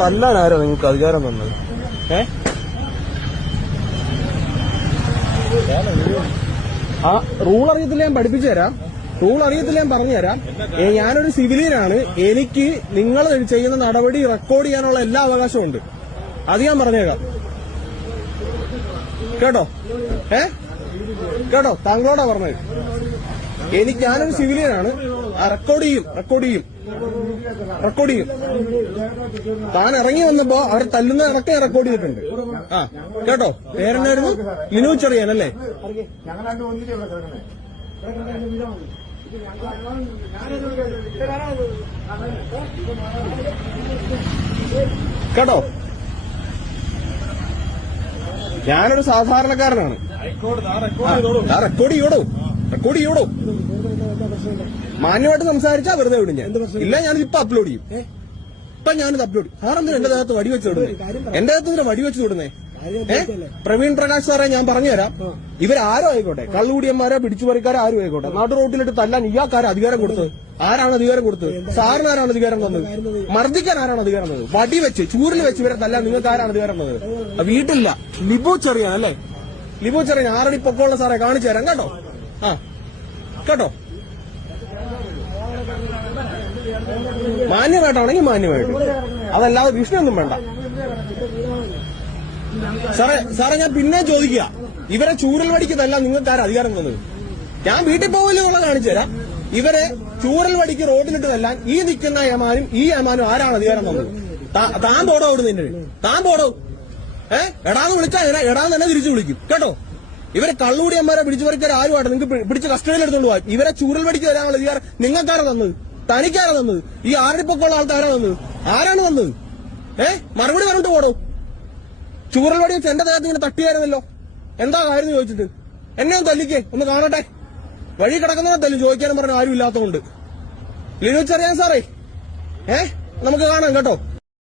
തല്ലാനാരോ നിങ്ങൾക്ക് അധികാരം തന്നത്? ആ റൂൾ അറിയത്തില്ല, ഞാൻ പഠിപ്പിച്ചു തരാം. റൂൾ അറിയത്തില്ല, ഞാൻ പറഞ്ഞു തരാം. ഞാനൊരു സിവിലിയനാണ്. എനിക്ക് നിങ്ങൾ ചെയ്യുന്ന നടപടി റെക്കോർഡ് ചെയ്യാനുള്ള എല്ലാ അവകാശവും ഉണ്ട്. അത് ഞാൻ പറഞ്ഞേക്കാം. കേട്ടോ? കേട്ടോ? താങ്കളോടാ പറഞ്ഞത്. ഞാനൊരു സിവിലിയനാണ്. റെക്കോർഡ് ചെയ്യും. താൻ ഇറങ്ങി വന്നപ്പോ അവർ തല്ലുന്ന ഇടയ്ക്ക് റെക്കോർഡ് ചെയ്തിട്ടുണ്ട്. ആ കേട്ടോ? പേരെന്നായിരുന്നു? ലിനു ചെറിയാനല്ലേ? കേട്ടോ? ഞാനൊരു സാധാരണക്കാരനാണ്. റെക്കോർഡ് ചെയ്യോടോ. മാന്യമായിട്ട് സംസാരിച്ചാ വെറുതെ വിടും ഞാൻ. ഇല്ല, ഞാനിപ്പോ അപ്ലോഡ് ചെയ്യും. ഞാനിത് അപ്ലോഡ് ചെയ്യും. സാറെന്തിനാ എന്റെ ദേഹത്ത് വടിവെച്ച് വിടുന്നേ? എന്റെ ദേഹത്ത് വടിവെച്ച് വിടുന്നേ? പ്രവീൺ പ്രകാശ് സാറേ, ഞാൻ പറഞ്ഞുതരാം. ഇവരാരോ ആയിക്കോട്ടെ, കള്ളുകൂടിയന്മാരോ പിടിച്ചുപറിക്കാരോ ആരും ആയിക്കോട്ടെ, നാട്ടു റോട്ടിലിട്ട് തല്ലാൻ ഇയാൾക്കാരും അധികാരം കൊടുത്തത്? ആരാണ് അധികാരം കൊടുത്തത്? സാറിന് ആരാണ് അധികാരം തന്നത്? മർദ്ദിക്കാൻ ആരാണ് അധികാരം തന്നത്? വടിവെച്ച് ചൂരിൽ വെച്ച് ഇവരെ തല്ലാൻ നിങ്ങൾക്ക് ആരാണ് അധികാരം തന്നത്? വീട്ടില്ല. ലിബു ചെറിയാൻ അല്ലേ? ലിബു ചെറിയാൻ 6 അടി പൊക്കമുള്ള സാറേ, കാണിച്ചു തരാം. കേട്ടോ? കേട്ടോ? മാന്യമായിട്ടാണെങ്കിൽ മാന്യമായിട്ട്, അതല്ലാതെ ഭീഷണിയൊന്നും വേണ്ട. സാറേ ഞാൻ പിന്നെ ചോദിക്കുക, ഇവരെ ചൂരൽ വടിക്ക് തല്ലാൻ നിങ്ങൾക്ക് ആരും അധികാരം തന്നത്? ഞാൻ വീട്ടിൽ പോകല്ലോ ഉള്ള കാണിച്ചു തരാം. ഇവരെ ചൂരൽ വടിക്ക് റോഡിലിട്ട് തല്ലാൻ ഈ നിൽക്കുന്ന യമാനും ആരാണ് അധികാരം തന്നത്? താൻ പോടോ അവിടുന്ന്. താൻ പോടോ. എടാന്ന് വിളിച്ചാൽ എടാന്ന് തന്നെ തിരിച്ചു വിളിക്കും. കേട്ടോ? ഇവരെ കള്ളുകൂടിയന്മാരെ പിടിച്ചുപറിക്കാർ ആരുമായിട്ട് നിങ്ങൾക്ക് പിടിച്ച് കസ്റ്റഡിയിൽ എടുത്തോണ്ട് പോകാം. ഇവരെ ചൂരൽ വടിക്ക് തരാനുള്ള അധികാരം നിങ്ങൾക്കാരാ തന്നത്? തനിക്കാരാ തന്നത്? ഈ 6 അടി പൊക്കമുള്ള ആൾക്കാരാ തന്നത്? ആരാണ് തന്നത്? മറുപടി പറഞ്ഞിട്ട് പോടോ. ചൂരൽ വടി വെച്ച് എന്റെ ദേഹത്ത് ഇങ്ങനെ തട്ടിയായിരുന്നല്ലോ. എന്താ കാര്യം ചോദിച്ചിട്ട്? എന്നെ ഒന്ന് തല്ലിക്കേ, ഒന്ന് കാണട്ടെ. വഴി കിടക്കുന്നവരെ തല്ലും, ചോദിക്കാനും പറഞ്ഞ ആരും ഇല്ലാത്തതുകൊണ്ട്. ലിനു ചെറിയാൻ സാറേ, നമുക്ക് കാണാം. കേട്ടോ?